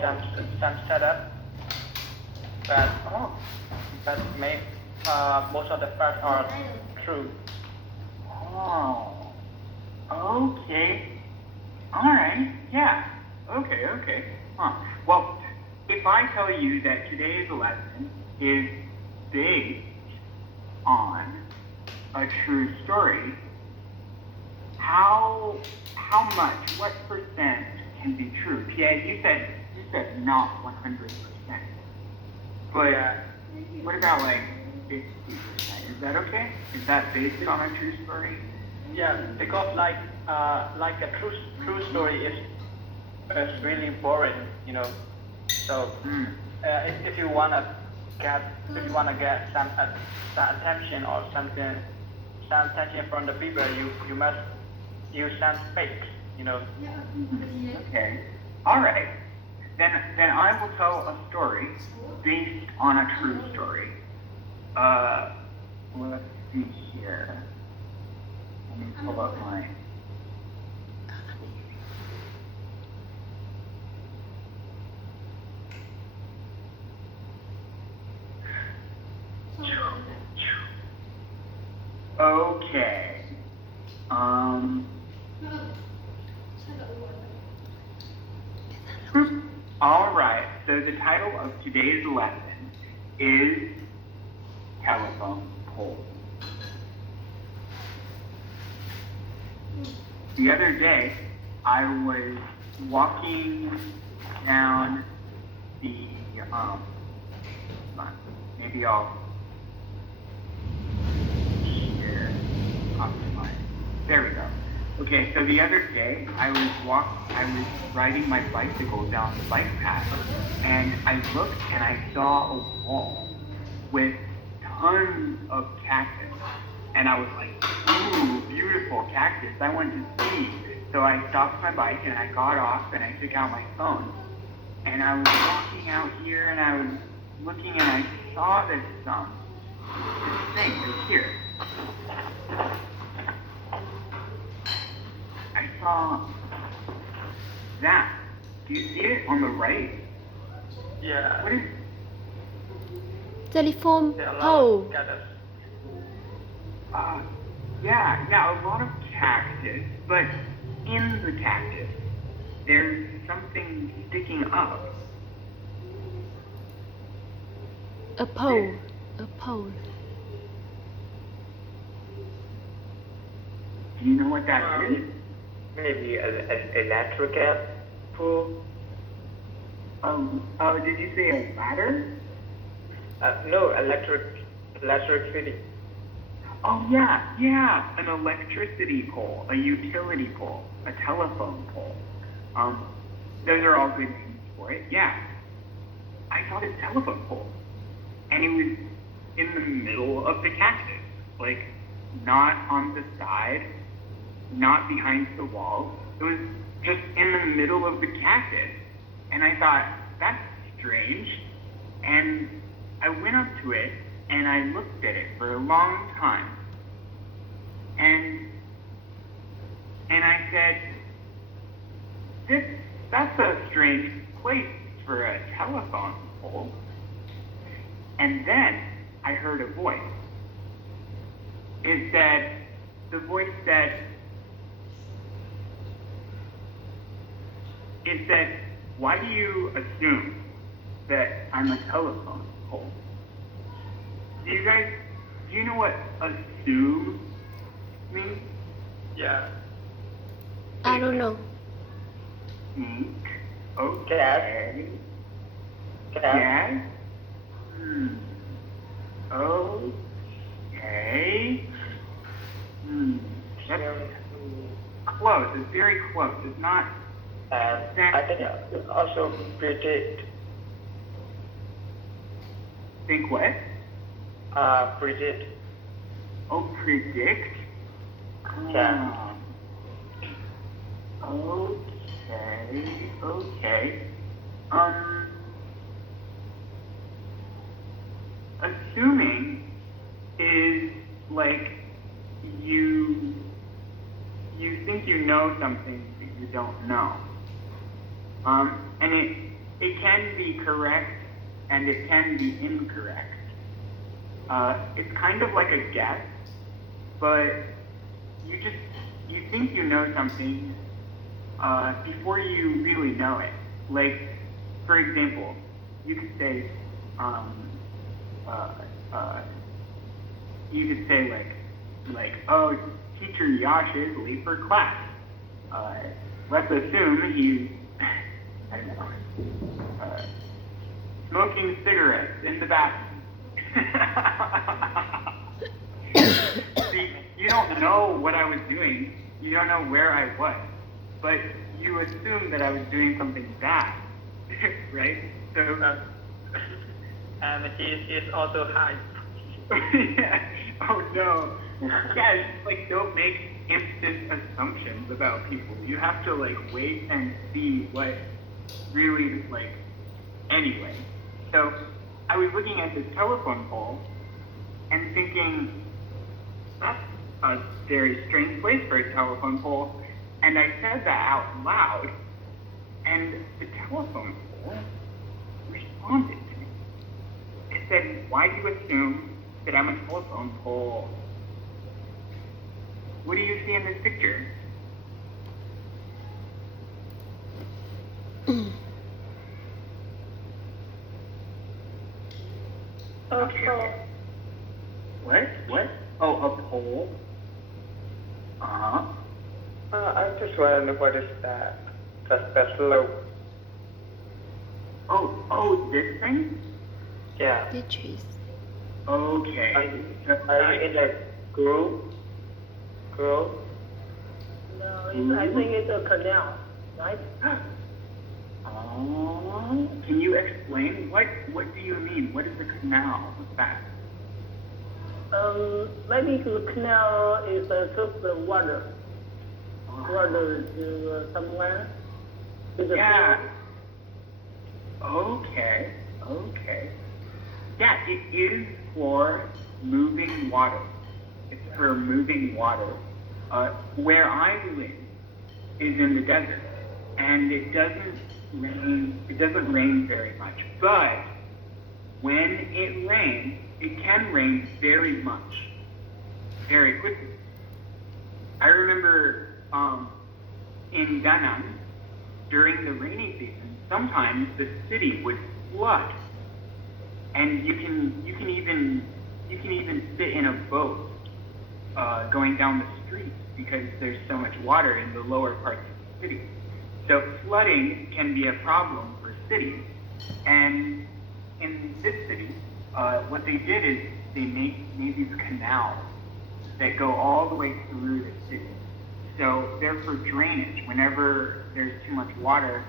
some setup, but make most of the facts are true. Oh, okay. All right, yeah. Okay. Huh. Well, if I tell you that today's lesson is based on a true story, how much, what percent can be true? Pierre, you said not 100%. But what about like 50%? Is that okay? Is that based on a true story? Yeah, because like a true story is really boring, you know. So if you wanna get some attention or some attention from the people, you must use some fake, you know. Okay. All right. Then I will tell a story based on a true story. Let's see here. Let me pull up my. Okay. All right. So the title of today's lesson is telephone pole. The other day, I was walking down the maybe I'll share optimize. There we go. Okay, so the other day I was riding my bicycle down the bike path, and I looked and I saw a wall with tons of cactus, and I was like, ooh, beautiful cactus, I want to see. So I stopped my bike and I got off and I took out my phone, and I was walking out here and I was looking and I saw this thing right here. I saw that. Do you see it on the right? Yeah. What is? Telephone pole. Yeah, a lot of cactus, but in the cactus, there's something sticking up. A pole. A pole. Do you know what that is? Maybe an electric pool. Did you say a ladder? No, electricity. Oh yeah, an electricity pole, a utility pole, a telephone pole. Those are all good names for it. Yeah, I saw this telephone pole, and it was in the middle of the cactus, like not on the side, not behind the wall. It was just in the middle of the cactus, and I thought, that's strange, and I went up to it and I looked at it for a long time, and I said, that's a strange place for a telephone pole. And then I heard a voice. The voice said, why do you assume that I'm a telephone pole? Do you know what assume means? Yeah. I don't know. Think. Okay. Cat. Okay. That's close. It's very close. It's not. I think also predict. Think what? Predict. Oh, predict? Yeah. Okay. Assuming is like you think you know something that you don't know. And it can be correct and it can be incorrect. It's kind of like a guess, but you think you know something before you really know it. Like, for example, you could say, oh, teacher Yash is late for class. Let's assume he's, I don't know, smoking cigarettes in the bathroom. See, you don't know what I was doing. You don't know where I was. But you assume that I was doing something bad, right? So, and he is also high. yeah. Oh no. Yeah, it's just like don't make instant assumptions about people. You have to like wait and see what really like. Anyway, so I was looking at this telephone pole and thinking that's a very strange place for a telephone pole, and I said that out loud, and the telephone pole responded to me. It said, "Why do you assume that I'm a telephone pole? What do you see in this picture?" Okay. What? Oh, a pole? Uh-huh. I just want to know what is that? That slope. Oh, this thing? Yeah. The trees. Okay. Are you in a group? Group? No, I think it's a canal, right? Oh, can you explain? What do you mean? What is the canal? What's that? Maybe the canal is took the water to somewhere. To the Yeah. field. Okay. Yeah, it is for moving water. It's for moving water. Where I live is in the desert, and it doesn't rain very much. But when it rains, it can rain very much, very quickly. I remember in Danang, during the rainy season, sometimes the city would flood, and you can even sit in a boat going down the street because there's so much water in the lower parts of the city. So flooding can be a problem for cities, and in this city, what they did is they made these canals that go all the way through the city. So they're for drainage. Whenever there's too much water,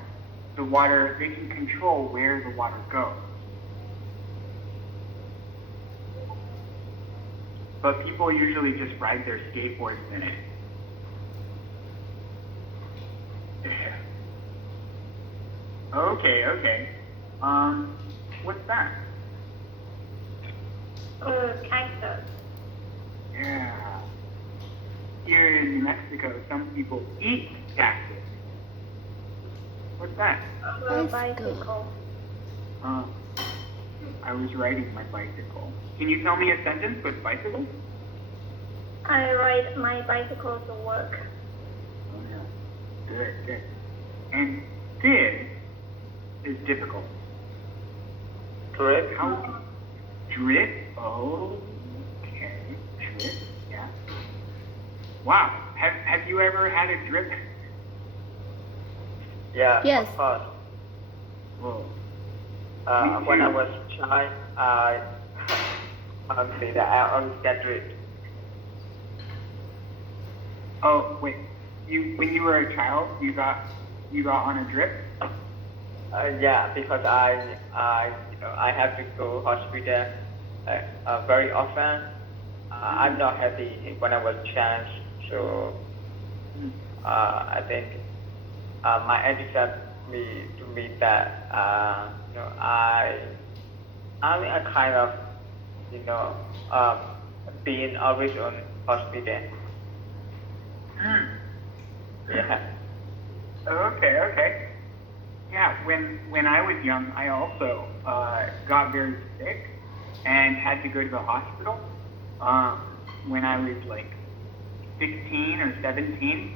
they can control where the water goes. But people usually just ride their skateboards in it. Okay. What's that? Cactus. Yeah. Here in New Mexico, some people eat cactus. What's that? Bicycle. I was riding my bicycle. Can you tell me a sentence with bicycle? I ride my bicycle to work. Oh yeah. Good. And this is difficult. Drip? How? Drip? Oh, okay. Drip, yeah. Wow. Have you ever had a drip? Yeah, Yes. of course. Whoa. When I was child, I say that I always get drip. Oh, wait. When you were a child, you got on a drip? Yeah, because I have to go hospital very often. I'm not happy when I was child, so I think my auntie said to me that I'm a kind of being always on hospital. Hmm. Yeah. Okay. Yeah, when I was young, I also got very sick and had to go to the hospital. When I was like 16 or 17,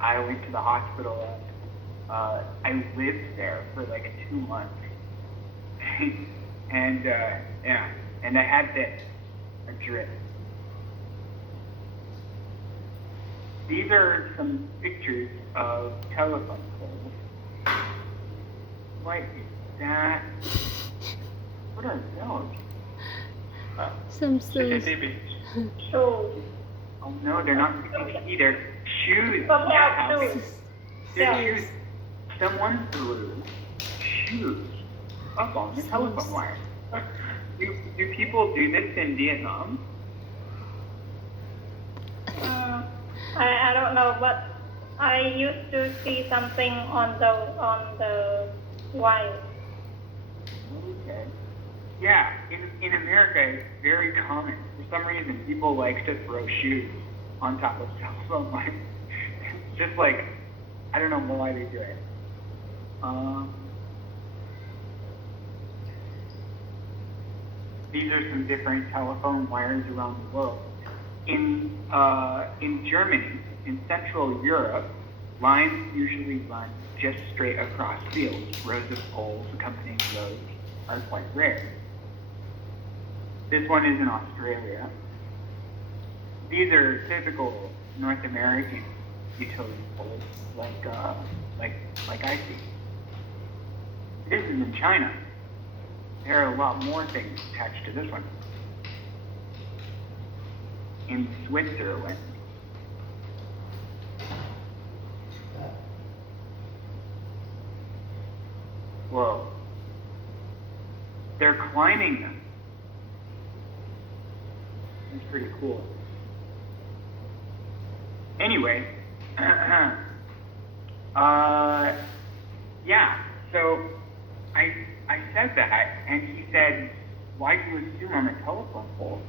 I went to the hospital and I lived there for like 2 months. And yeah, and I had this, a drip. These are some pictures of telephone poles. What is that? What are those? Some shoes. CCTV. So, Oh no, they're not CCTV, they're shoes. Some Yeah, have shoes. they're Yeah. shoes. Someone threw shoes up on the telephone wire. Do people do this in Vietnam? I don't know, but I used to see something on the wire. Okay. Yeah, in America, it's very common. For some reason, people like to throw shoes on top of telephone lines. It's just like, I don't know why they do it. These are some different telephone wires around the world. In Germany, in Central Europe, lines usually run just straight across fields. Rows of poles accompanying roads are quite rare. This one is in Australia. These are typical North American utility poles, like I see. This is in China. There are a lot more things attached to this one. In Switzerland. Whoa. They're climbing them. That's pretty cool. Anyway, yeah, so I said that, and he said, why do you assume I'm a telephone pole?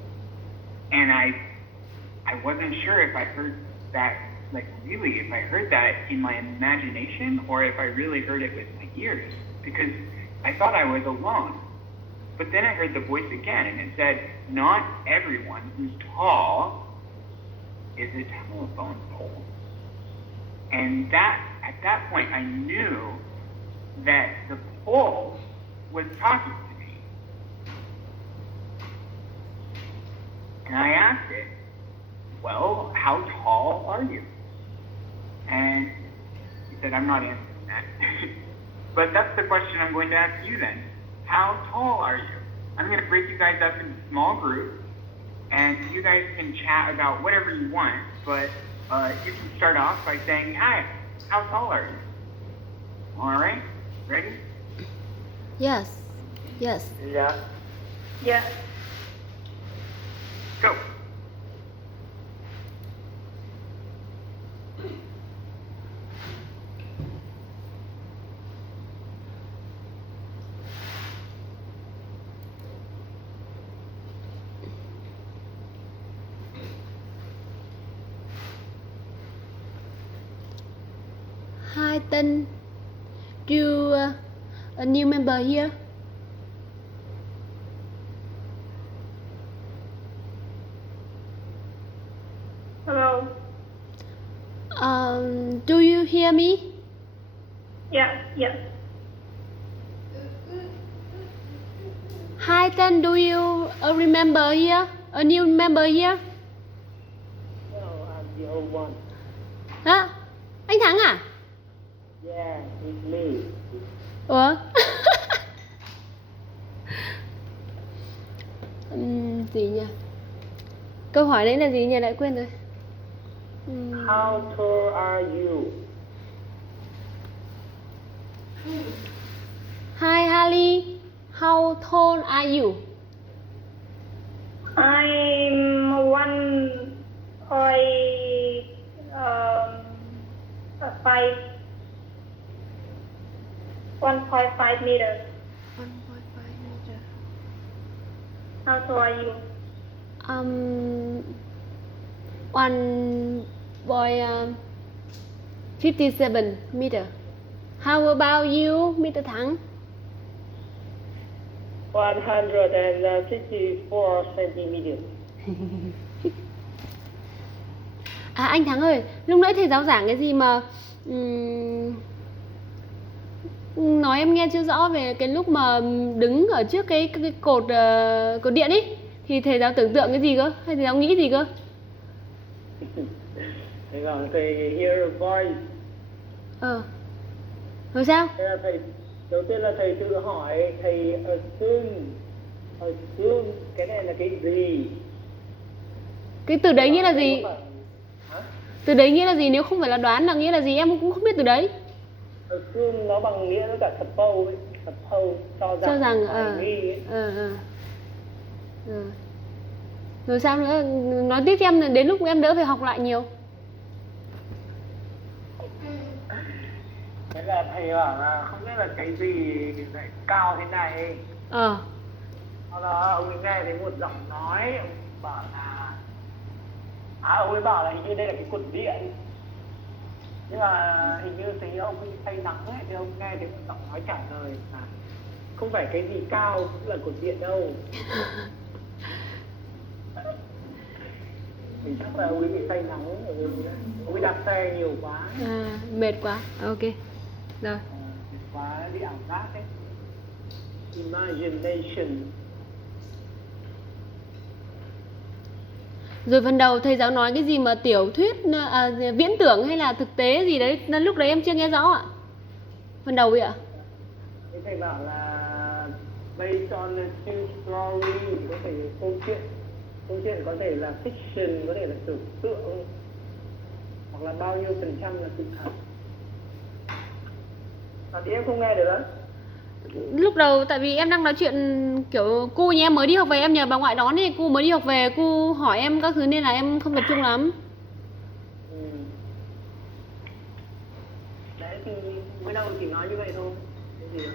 And I wasn't sure if I heard that, like really, if I heard that in my imagination, or if I really heard it with my ears, because I thought I was alone. But then I heard the voice again, and it said, not everyone who's tall is a telephone pole. And at that point, I knew that the pole was talking to me. And I asked it, well, how tall are you? And he said, I'm not answering that. But that's the question I'm going to ask you then. How tall are you? I'm going to break you guys up into small groups, and you guys can chat about whatever you want, but you can start off by saying, hi, how tall are you? All right, ready? Yes. Yes. Yeah. Yeah. Go. Hi Tân. You a new member here? Hello. Do you hear me? Yeah. Yes. Hi Tân, do you remember here? A new member here? no, I'm the old one. Hả? Anh Thắng à? Yeah, it's me. Ủa? Gì nhỉ? Câu hỏi đấy là gì nhỉ? Lại quên rồi. How tall are you? Hi Harley, how tall are you? I'm 1.5 meters. 1.5 meter. How tall are you? 1.57 meter. How about you, Mr. Thắng? 164 centimeters. À anh Thắng ơi, lúc nãy thầy giáo giảng cái gì mà nói em nghe chưa rõ về cái lúc mà đứng ở trước cái cột cột điện ấy, thì thầy giáo tưởng tượng cái gì cơ? Hay thầy giáo nghĩ gì cơ? Thầy bảo thầy hear a voice. Rồi sao? Thế là thầy, đầu tiên là thầy tự hỏi, thầy assume cái này là cái gì? Cái từ đấy nghĩa là gì? Hả? Từ đấy nghĩa là gì? Nếu không phải là đoán là nghĩa là gì em cũng không biết từ đấy. Assume nó bằng nghĩa với cả suppose ấy. Suppose Cho rằng hoài nghi ấy. Rồi sao nữa? Nói tiếp cho em, đến lúc em đỡ phải học lại nhiều. Thế là thầy bảo là không biết là cái gì lại cao thế này. Sau đó ông ấy nghe thấy một giọng nói, ông bảo là ông ấy bảo là hình như đây là cái cột điện. Nhưng mà hình như thấy ông ấy say nắng ấy, thì ông nghe thấy một giọng nói trả lời là không phải cái gì cao cũng là cột điện đâu. Thì chắc là ông ấy bị say nắng, ông ấy đạp xe nhiều quá. Mệt quá, ok. Rồi. Quá bị ảo giác ấy. Imagination. Rồi phần đầu thầy giáo nói cái gì mà tiểu thuyết viễn tưởng hay là thực tế gì đấy, lúc đấy em chưa nghe rõ ạ. Phần đầu vậy ạ? Thế thầy bảo là based on a true story, có thể câu chuyện có thể là fiction, có thể là tưởng tượng, hoặc là bao nhiêu phần trăm là sự thật. Thì em không nghe được đó. Lúc đầu tại vì em đang nói chuyện kiểu cô nhà em mới đi học về, em nhờ bà ngoại đón thì cô mới đi học về, cô hỏi em các thứ nên là em không tập trung lắm. Đấy thì mới đầu chỉ nói như vậy thôi. Cái gì đó.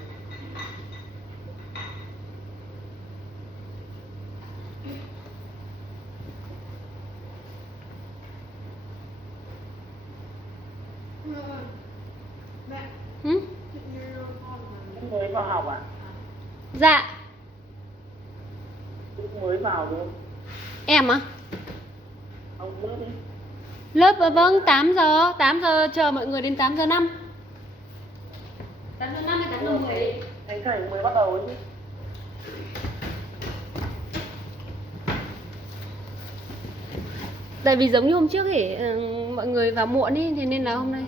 Ừ? Lúc mới vào học à? Dạ. Lúc mới vào đúng không? Em á? Ông lớp đi. Lớp vâng 8 giờ chờ mọi người đến 8 giờ 5. 8 giờ 5 hay 8 giờ 10? Thấy thầy mới bắt đầu ấy chứ. Tại vì giống như hôm trước ấy, mọi người vào muộn ấy, thế nên là hôm nay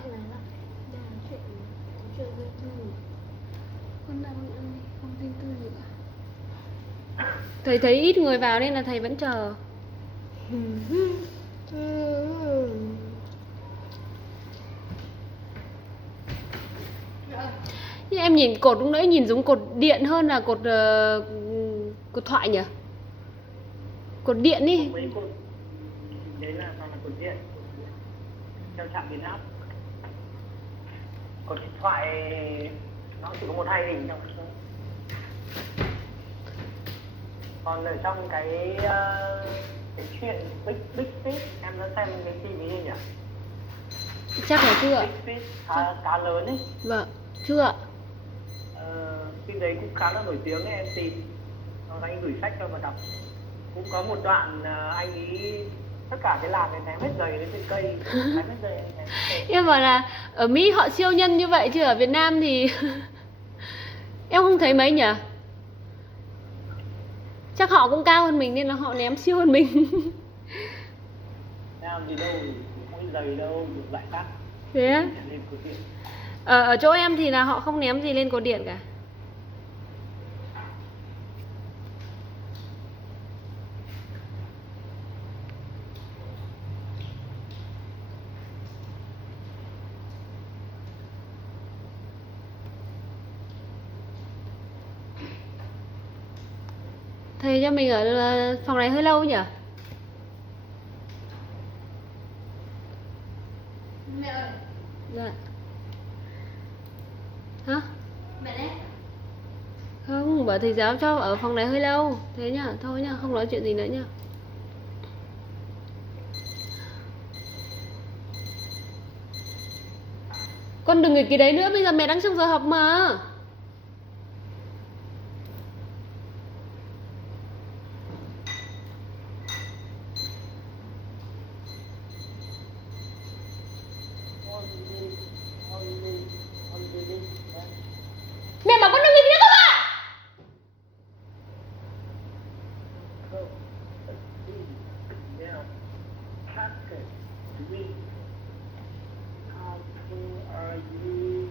thầy thấy ít người vào nên là thầy vẫn chờ. Nhưng em nhìn cột lúc nãy nhìn giống cột điện hơn là cột thoại nhỉ? Cột điện ý. Mấy cột đấy là toàn là cột điện theo trạm biến áp. Cột điện thoại nó chỉ có 1-2 hình trong số. Còn ở trong cái chuyện Big Fish em đã xem cái phim ấy nhỉ? Chắc là chưa ạ? Big Fish cá lớn ấy. Vâng, chưa ạ. Phim đấy cũng khá là nổi tiếng ấy, em tìm anh gửi sách cho mà đọc. Cũng có một đoạn anh ấy tất cả cái làng này ném hết giày lên trên cây, ném hết giày lên trên cây. Em bảo là ở Mỹ họ siêu nhân như vậy chứ ở Việt Nam thì em không thấy mấy nhỉ? Chắc họ cũng cao hơn mình nên là họ ném siêu hơn mình. Nam gì đâu, không có giày đâu, được lại khác. Thế á? Lên cột điện. Ở chỗ em thì là họ không ném gì lên cột điện cả. Thầy cho mình ở phòng này hơi lâu nhỉ? Mẹ ơi. Dạ. Hả? Mẹ đấy. Không, bảo thầy giáo cho ở phòng này hơi lâu. Thế nhá, thôi nhá, không nói chuyện gì nữa nhá. Con đừng nghịch cái đấy nữa, bây giờ mẹ đang trong giờ học mà. Mẹ bảo con đừng nghịch nữa cơ mà. Now, Patrick, sweet. How cool are you?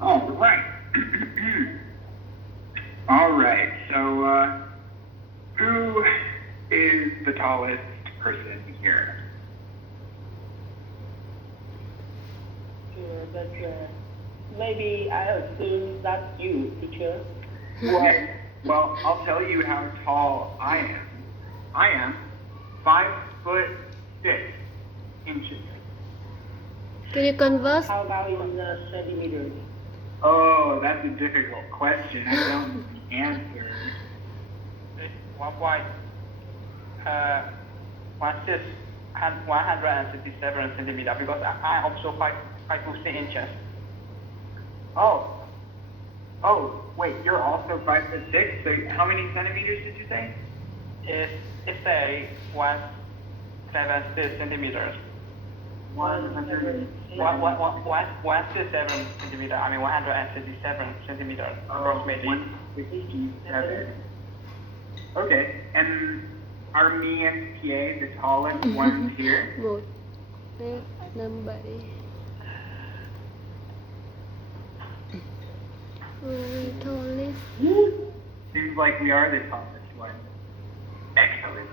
All right. All right. So, who is the tallest person here? Sure, but maybe I assume that's you, teacher. What? Well, I'll tell you how tall I am. I am 5'6" Can you converse? How about in centimeters? Oh, that's a difficult question. I don't know the answer. It's 167 centimeter because I also 5'6" inches. Oh, wait, you're also 5'6". So how many centimeters did you say? It's a 176 centimeters. 100. 167 centimeter. I mean 167 centimeters approximately. 167. Okay, and are me and PA the tallest ones here? 1, 2, 5, 7. We tallest. Seems like we are the tallest ones. Excellent.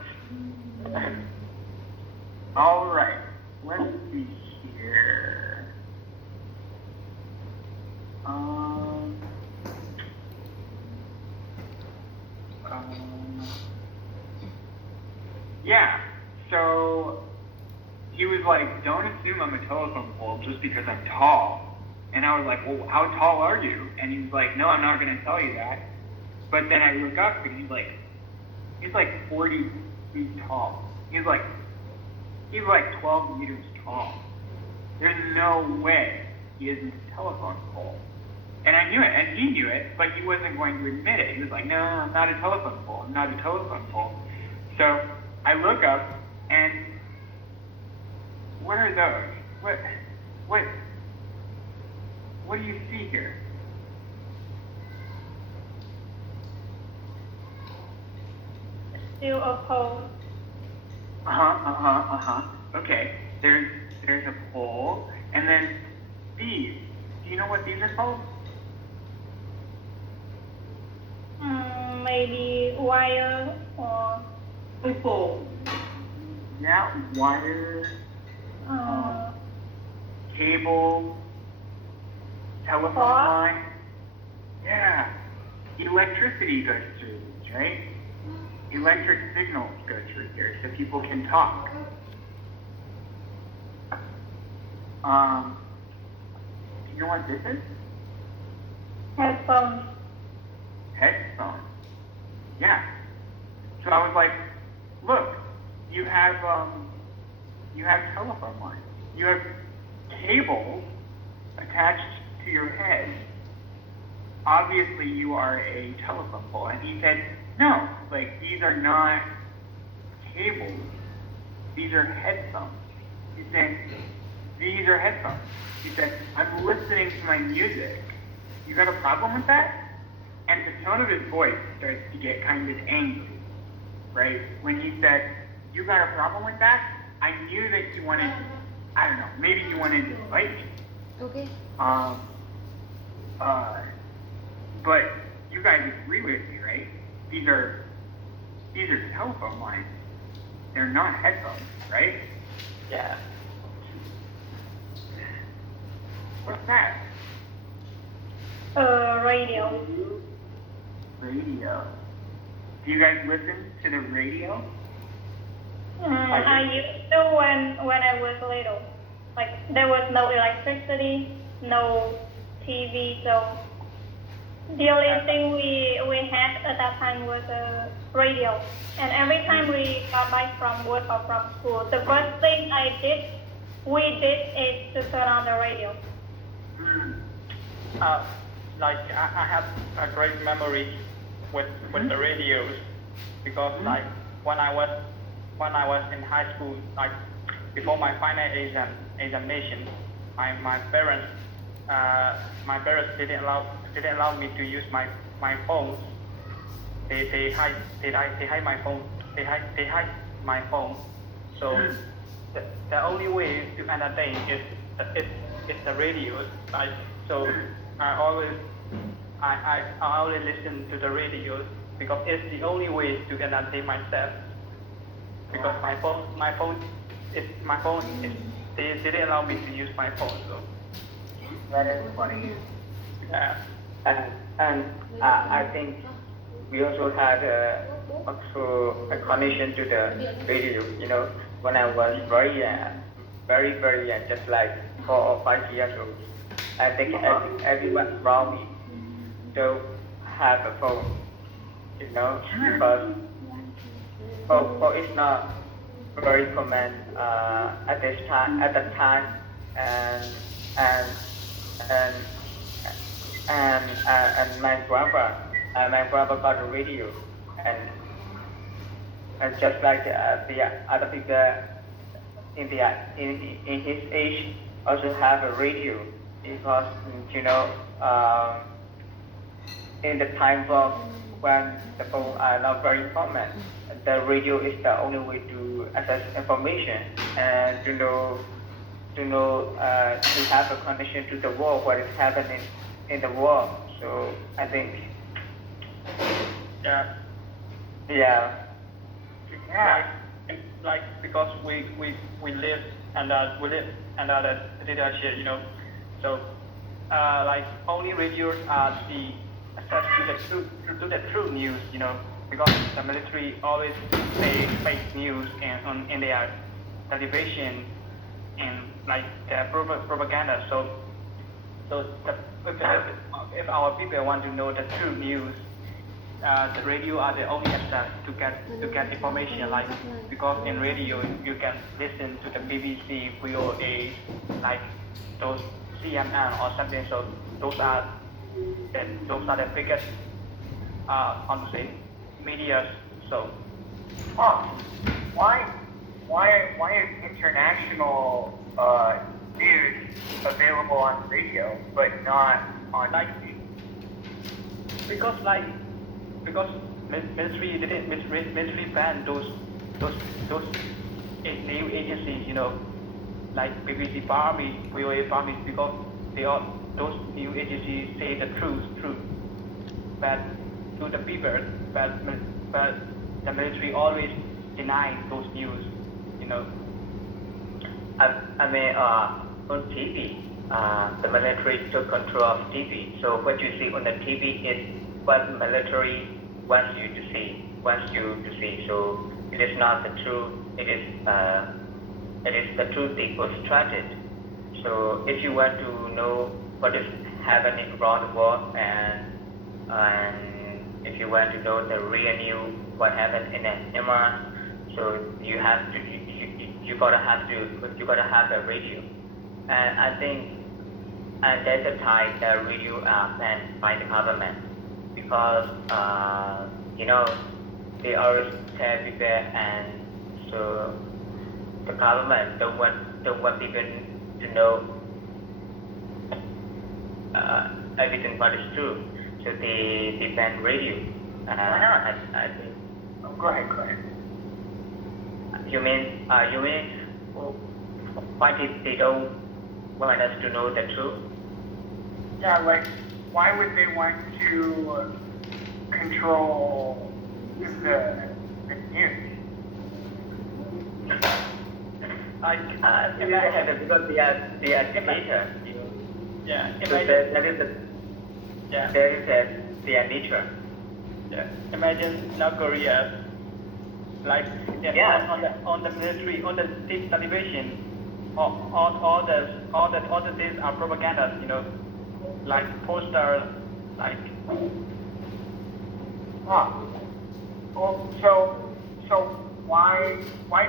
All right, let's see here. Yeah, so he was like, don't assume I'm a telephone pole just because I'm tall. And I was like, well, how tall are you? And he was like, no, I'm not going to tell you that. But then I look up and he's like 40 feet tall. He's like 12 meters tall. There's no way he isn't a telephone pole. And I knew it, and he knew it, but he wasn't going to admit it. He was like, no, I'm not a telephone pole. I'm not a telephone pole. So I look up, and what are those? What do you see here? Still a pole. Okay, there's a pole, and then these. Do you know what these are called? Maybe wire or Pole. Yeah, wire, cable, telephone What? line. Yeah, electricity goes through these, right? Electric signals go through here so people can talk. Do you know what this is? headphones. Headphones. Yeah. So I was like, look, you have telephone lines. You have cables attached to your head. Obviously you are a telephone pole. And he said, no, like these are not cables. These are headphones. He said, these are headphones. He said, I'm listening to my music. You got a problem with that? And the tone of his voice starts to get kind of angry, right? When he said, you got a problem with that? I knew that he wanted, I don't know, maybe he wanted to fight me. Okay. But you guys agree with me, right? These are telephone lines. They're not headphones, right? Yeah. What's that? Radio. Radio. Do you guys listen to the radio? I used to when I was little. Like there was no electricity, no TV, so the only thing we had at that time was a radio. And every time we got back from work or from school, the first thing we did is to turn on the radio. Like I have a great memory with the radios because like when I was in high school, like before my final examination, my parents didn't allow me to use my phone. They hide my phone. They hide my phone. So the only way to entertain is the radio. Like so, I always listen to the radio because it's the only way to entertain myself. Because my phone is they didn't allow me to use my phone. So That is funny. yeah. And I think we also had also a connection to the radio. You know, when I was very young, just like 4 or 5 years old, I think everyone around me don't have a phone. You know, because phone is not very common at that time, and my grandpa got a radio, and just like the other people in his age also have a radio because you know in the time of when the phone are not very common, the radio is the only way to access information and to have a connection to the world, what is happening in the world. So I think, Yeah. yeah, Like because we live under the dictatorship, you know. So like only radios are the access to the true news, you know, because the military always say fake news in their television and like their propaganda. So if our people want to know the true news, the radio are the only access to get information. Like because in radio you can listen to the BBC, VOA, like those CNN or something. So those are the biggest how to say media. So Why is international news available on radio but not on TV? because military banned those new agencies, you know, like BBC Barmy, VOA Barmy, because those new agencies say the truth, but to the people, but the military always deny those news, you know. I mean, on TV, the military took control of TV. So what you see on the TV is what the military wants you to see. So it is not the truth. It is the truth they constructed. So if you want to know what is happening around the world and if you want to know the real news, what happened in Iran, so you gotta have a radio. And I think at that time the radio banned by the government because you know they always tell people, and so the government don't want people to know everything what is true. So they ban radio. Why not? I think. Oh, go ahead. You mean why they don't want us to know the truth? Yeah, like, why would they want to control the news? Like Because they are dictators. yeah, So that is the Yeah. That is their nature. Yeah. Imagine North Korea, like Yeah. on the military, on the state television, all the things are propaganda. You know, like poster, like. Well, so why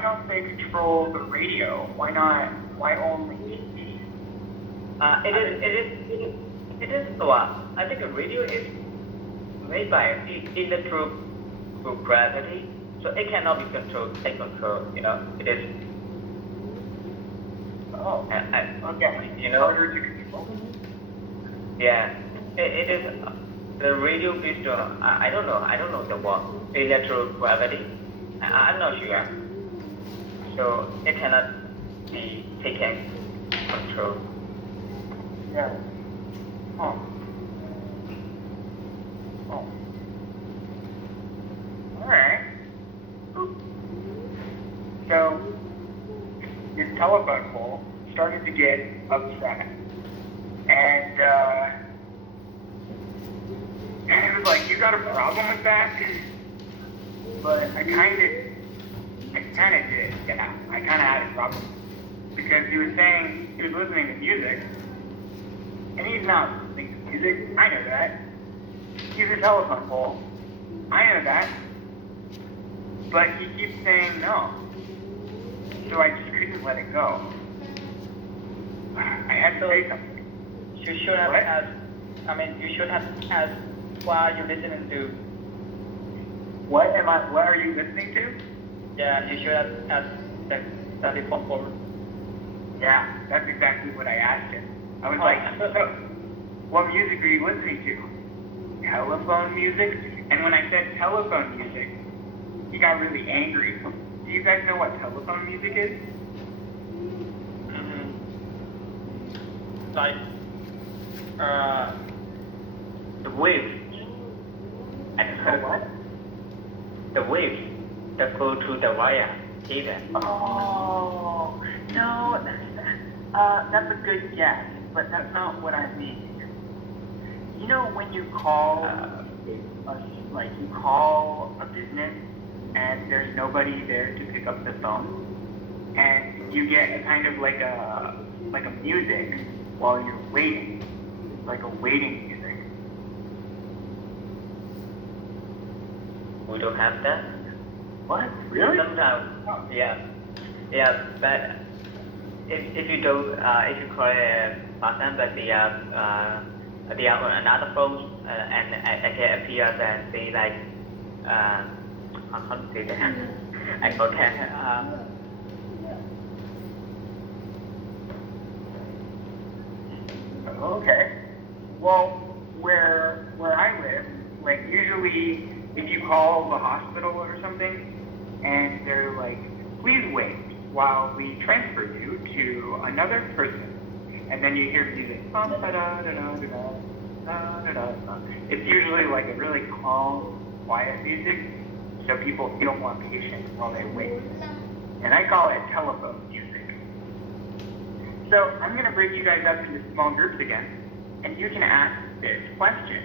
don't they control the radio? Why only TV? It is. Well, I think a radio is made by electrical gravity, so it cannot be take control. You know, it is. Oh, okay. You know. Harder to control. Yeah, it is. The radio pistol. I don't know the word. Electrogravity. I'm not sure. So it cannot be taken control. Yeah. Oh. Oh. Alright. So, your telephone pole started to get upset. And, it was like, you got a problem with that? But I kinda did. Yeah, I kinda had a problem. Because he was saying he was listening to music. And he's not listening to music. I know that. He's a telephone pole. I know that. But he keeps saying no. So I just couldn't let it go. I had to say something. You should have What? asked. I mean, you should have asked. What are you listening to? What are you listening to? Yeah, you should have asked the telephone pole. Yeah, that's exactly what I asked him. I was like, so, what music are you listening to? Telephone music? And when I said telephone music, he got really angry. Do you guys know what telephone music is? Mm-hmm. Like, The waves. Oh, what? The waves that go through the wire cable. Oh, no, that's a good guess, but that's not what I mean. You know when you call, you call a business and there's nobody there to pick up the phone, and you get kind of like a music while you're waiting, like a waiting music. We don't have that. What? Really? Sometimes, yeah. But if you don't, if you call it, for example, they are on another phone, and I can appear and say like, how to say that? I forget. Okay. Well, where I live, like usually if you call the hospital or something, and they're like, please wait while we transfer you to another person, and then you hear music. It's usually like a really calm, quiet music, so people feel more patient while they wait. And I call it telephone music. So I'm going to break you guys up into small groups again, and you can ask this question.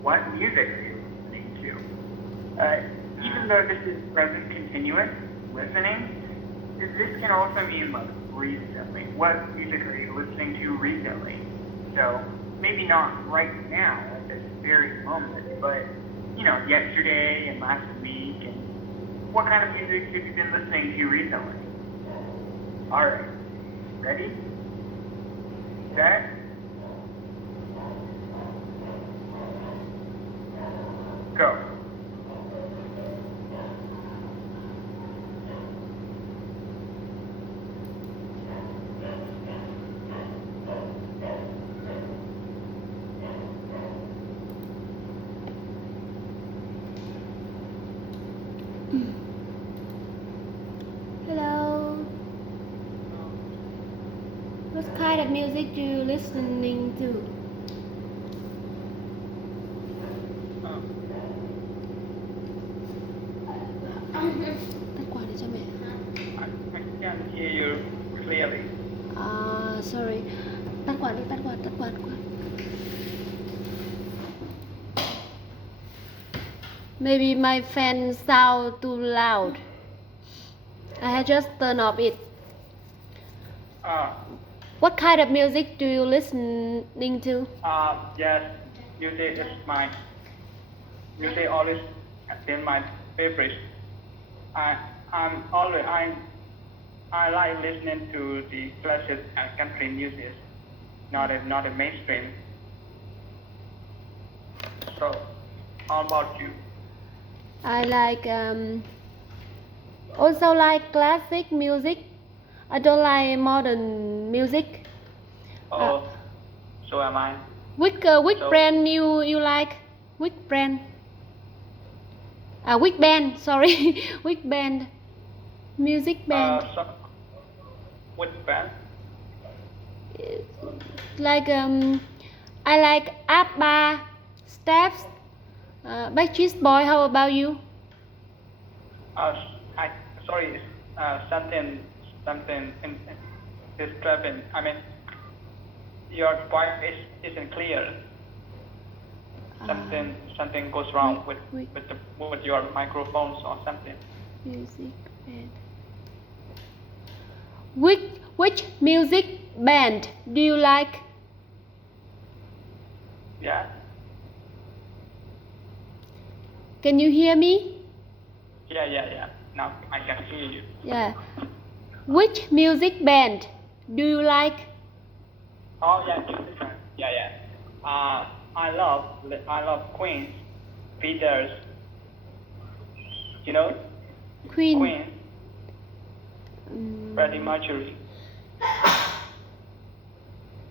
What music are you listening to? Even though this is present continuous listening, this can also mean like recently. What music are you listening to recently? So maybe not right now at this very moment, but you know, yesterday and last week, and what kind of music have you been listening to recently? Alright, ready? Set? Go. Hello. What kind of music do you listening to? Tắt quạt để cho mẹ. I can't hear you clearly. Sorry. Tắt quạt đi, tắt quạt. Maybe my fan sound too loud. I have just turned off it. What kind of music do you listening to? Yes, music is my music always been my favorite. I like listening to the classic and country music, not a mainstream. So, how about you? I like also like classic music. I don't like modern music. Oh, so am I. Which So- brand you like? Which brand? Which band? Sorry, which band? Music band. Which band? Like I like ABBA, Steps, Backstreet Boy. How about you? Sorry, something disturbing. I mean, your voice isn't clear. Something goes wrong with your microphones or something. Music band. Which music band do you like? Yeah. Can you hear me? Yeah. Now I can hear you. Yeah. Which music band do you like? Oh yeah, different. Yeah. I love Queen, Beatles. You know, Queen, Freddie Mercury.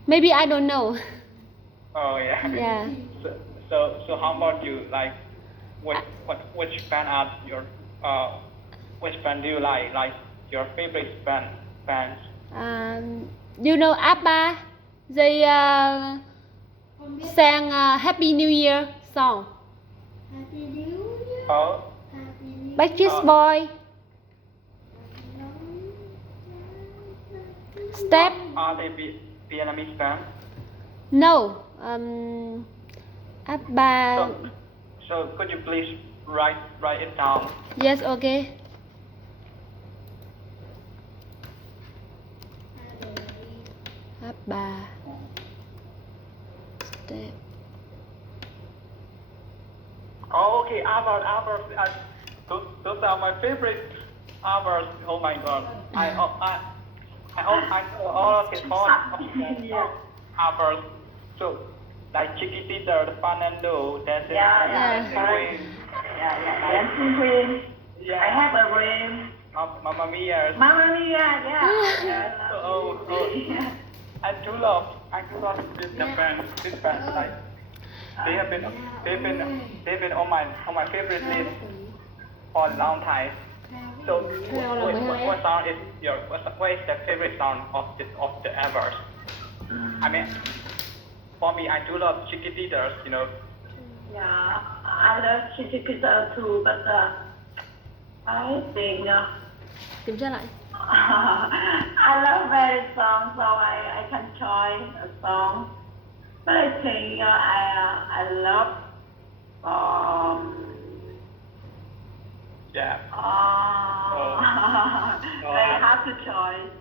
Maybe I don't know. Oh yeah. Yeah. So how about you? Like, which band are your which band do you like? Like your favorite bands? You know ABBA? They sang Happy New Year song. Happy New Year. Oh. Happy New Year. Backstreet Boy, Step. Are they Vietnamese band? No. ABBA. So could you please write it down? Yes, okay. ABBA. Step. Oh, okay. Albert. Those are my favorite Albert. Oh my God. I know all of his songs. Albert. So like Chiquitita, Fernando, Dancing Queen. Dancing Queen. Yeah. I have a dream. Mamma Mia. Mamma Mia, yeah. Oh. I do love this band. Like they've been on my favorite list for a long time. So what song is what is the favorite song of the Evers? I mean, for me, I do love Chiquititas, you know. Yeah, I love Chiquitita too, but I think Kiểm tra lại. I love various songs, so I can join a song. But I think I love Yeah. Very hard to choose.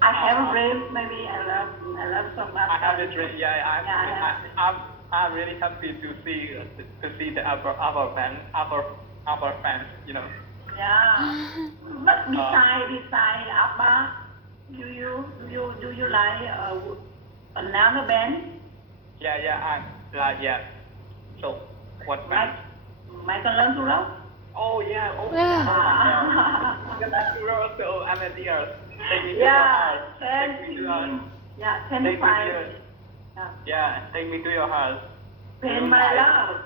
I have a dream. Maybe I love so much. I have a dream. I'm really happy to see the other fans, you know. Yeah. But beside ABBA, do you like another band? Yeah. So what band? Michael Learns. Oh yeah. So Amadeus. Take me to your Yeah, house. Take me to your house. Yeah, Take me to 25. your, Yeah. take me to your house. Pay my love.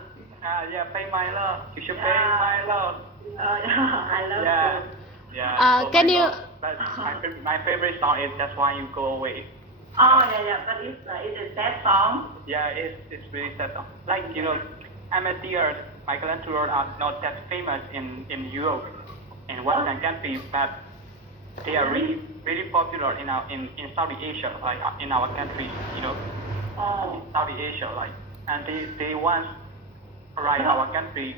Pay my love. You should pay Yeah. my love. I love Yeah. you. Yeah. Oh can my you- God. But my favorite song is That's Why You Go Away. Oh yeah, but it's a sad song. Yeah, it's really sad song. Like, you know, Amadeus, Michelangelo are not that famous in Europe and Western countries, but they are really popular in Southeast Asia, like in our countries, you know, Oh. Southeast Asia, like, and they once arrived our country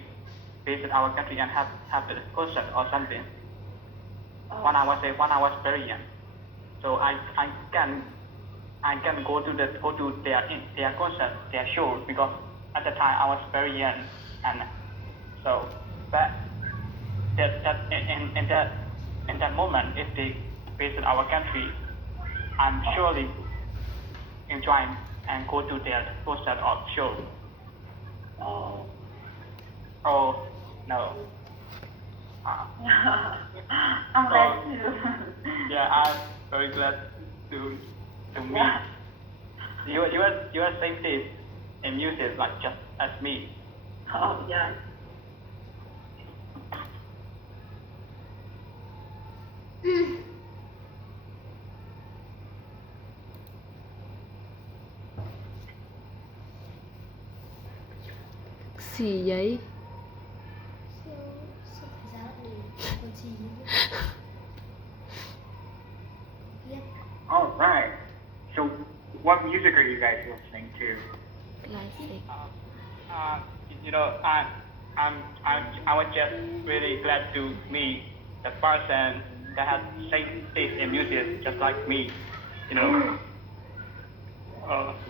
visit our country and have a concert or something. When I was very young, so I can go to their concert, their show, because at the time I was very young, and so that in that moment, if they visit our country, I'm surely enjoying and go to their concert or show. Oh. Oh no. I'm glad to. Yeah, I'm very glad to meet. You are same taste in music like just as me. Oh, yeah. Gì vậy? Sao thầy giáo lại còn gì nữa? Biết. All right. So, what music are you guys listening to? Classic. You know, I was just really glad to meet the person that has same taste in music just like me. You know.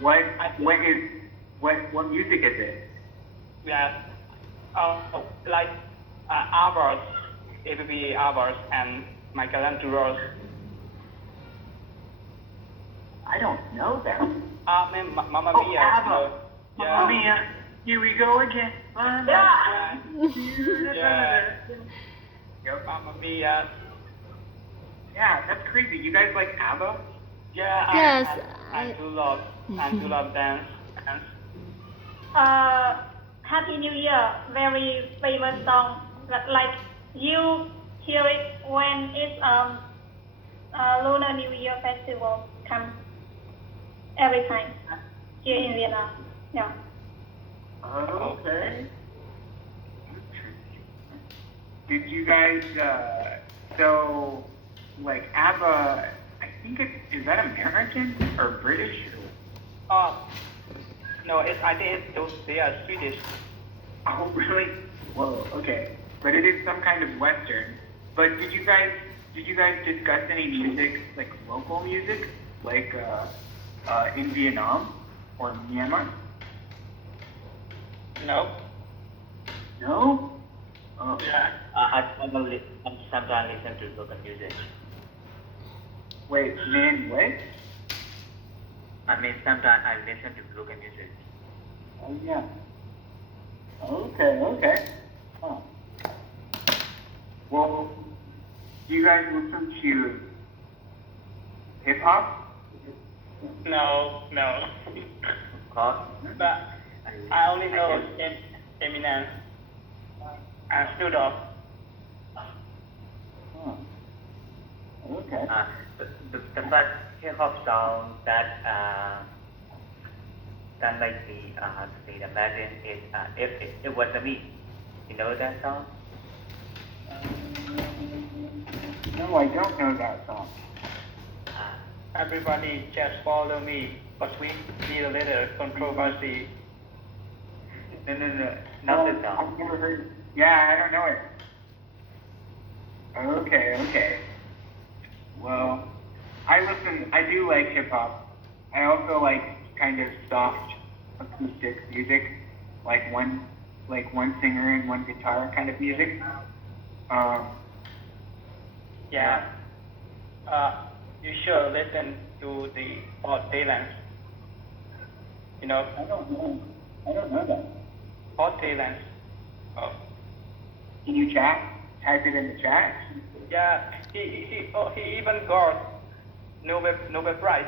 What music is it? We have like Alvarez, ABBA Alvarez, and Michelangelo. I don't know them. Mamma Oh, Mia. ABBA. Yeah. Mamma Mia. Here we go again. Yeah. Yeah. Yep. Mamma Mia. Yeah, that's crazy. You guys like ABBA? Yeah. Yes, I do love dance. Happy New Year, very famous song. Like you hear it when it's Lunar New Year festival come every time here in Vietnam. Yeah. Okay. Did you guys, so, like, ABBA, I think is that American or British? No, I think they are Swedish. Oh, really? Whoa, okay. But it is some kind of Western. But did you guys discuss any music, like local music, like in Vietnam or Myanmar? No. No? Oh. Yeah. I sometimes listen to local music. Wait, man, what? I mean, sometimes I listen to local music. Oh, yeah. Okay. Huh. Well, do you guys listen to hip hop? No. Of course. But I only know Eminem and Snoop Dogg. Huh. Okay. The first hip hop song that make me to imagine is if it was a me. You know that song? No, I don't know that song. Everybody just follow me, but we need a little controversy. No, not the song. I've never heard. Yeah, I don't know it. Okay. Well, I do like hip hop. I also like kind of soft acoustic music, like one singer and one guitar kind of music. Yeah. You should listen to the Hot Talents. You know, I don't know that. Hot Talents. Oh. Can you type it in the chat? Yeah. He even got Nobel Prize.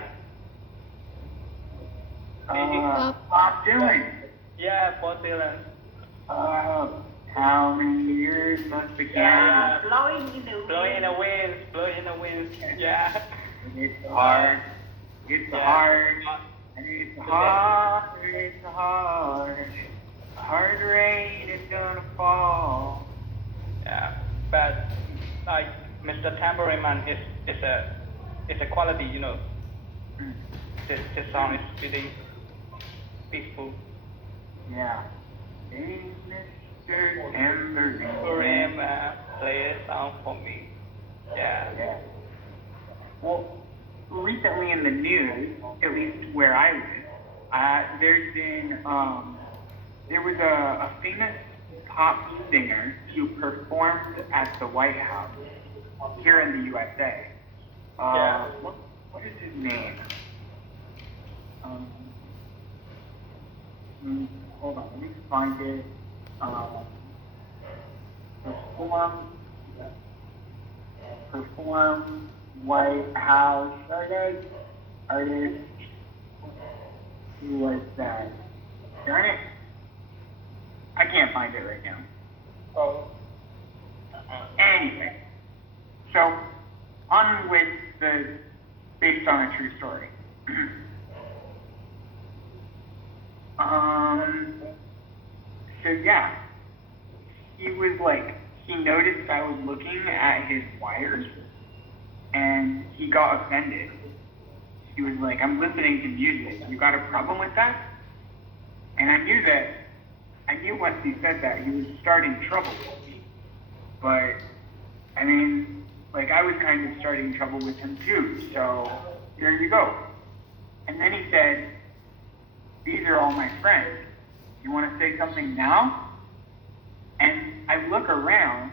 Bob Dylan. Yeah, Hot Talents. How many years must be Yeah. Blowing in the Blowing in the wind. Yeah. It's hard. It's hard. And it's hard. Hard rain is gonna fall. Yeah. But like Mr. Tambourine Man is a quality, you know. This song is really peaceful. Yeah. In this Mr. Tambourine. Kareem play a song for me. Yeah. Yeah. Well, recently in the news, at least where I live, there was a famous pop singer who performed at the White House here in the USA. Yeah. What is his name? Hold on, let me find it. Perform White House artist. Who was that? Darn it. I can't find it right now. Oh. Anyway, so on with the based on a true story. So yeah, he noticed I was looking at his wires, and he got offended. He was like, "I'm listening to music. You got a problem with that?" And I knew once he said that, he was starting trouble with me. But, I mean, I was kind of starting trouble with him too, so here you go. And then he said, "These are all my friends. You want to say something now?" And I look around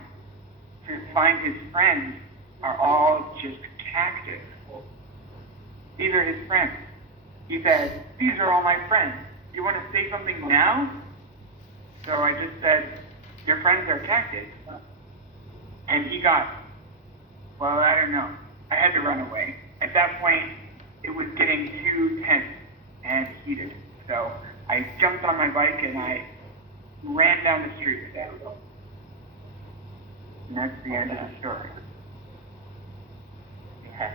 to find his friends are all just cactus. These are his friends. He said, "These are all my friends. You want to say something now?" So I just said, "Your friends are cactus." And he got, well, I don't know. I had to run away. At that point, it was getting too tense and heated. So I jumped on my bike and I ran down the street with him. And that's the end of the story. Yeah.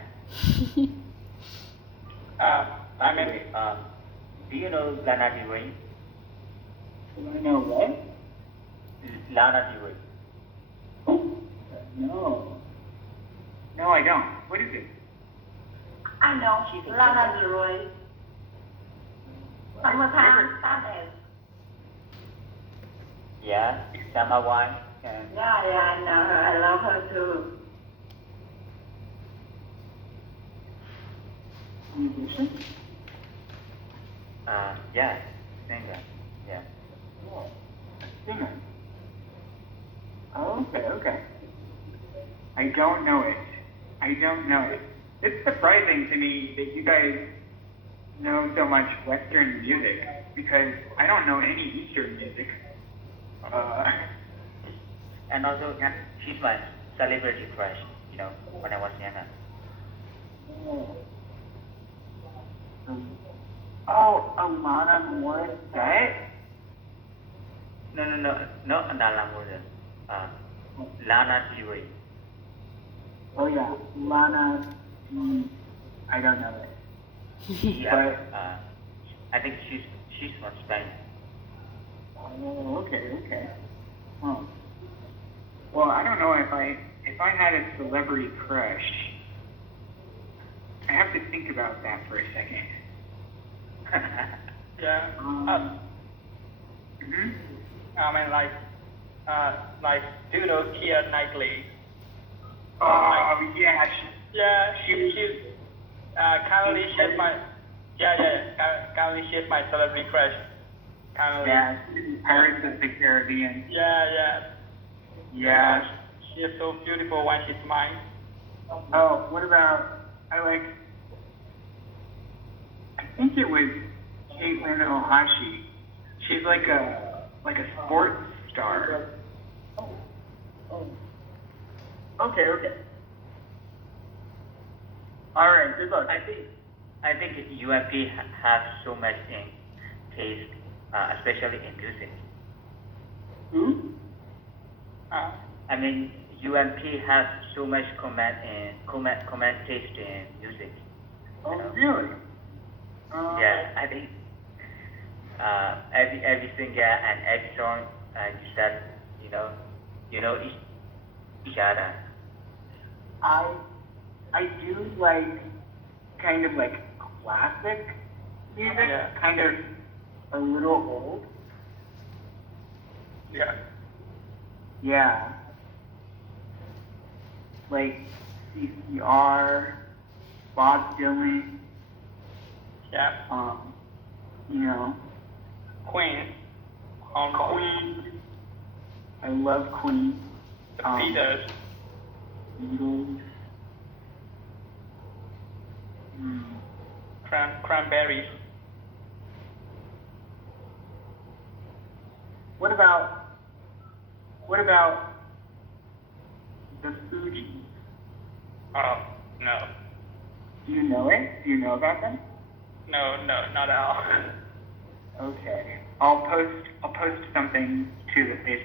Do you know Lana Del Rey? Do I know what? Lana Del Rey. No. No, I don't. What is it? I know. Lana Del Rey. Summertime, sadness. Yeah, Summer Wine. And Yeah, I know her. I love her too. Musician? yeah, singer. Yeah. Oh, a singer. Oh, okay. I don't know it. It's surprising to me that you guys know so much Western music, because I don't know any Eastern music. And also, she's my celebrity crush, when I was younger. Oh, Alana Morissette? No, not Lana Morgan. Lana Del Rey. Oh yeah, Lana. I don't know it. Yeah, I think she's from Spain. Oh, okay. Huh. Well, I don't know if I had a celebrity crush. I have to think about that for a second. Yeah. Mhm. I mean, do you know Keira Knightley? Oh yeah. She's currently she's my currently she's my celebrity crush. Currently. Yeah, Pirates of the Caribbean. Yeah. Yeah. She is so beautiful when she smiles. Oh, what about I think it was Caitlin Ohashi. She's like a sports star. Oh. Okay. All right. Good luck. I think UMP has so much in taste, especially in music. Who? I mean, UMP has so much command taste in music. Oh, really? Yeah, I think every singer and every song just that each other. I do kind of classic music, Yeah. kind of a little old. Yeah. Yeah. Like CCR, Bob Dylan, Yeah. you know, Queen. Hong Kong. Queen. I love Queen. The Beatles. Beatles. Cranberries. What about the Fugees? Oh, no. Do you know it? Do you know about them? No, not at all. Okay. I'll post something too that they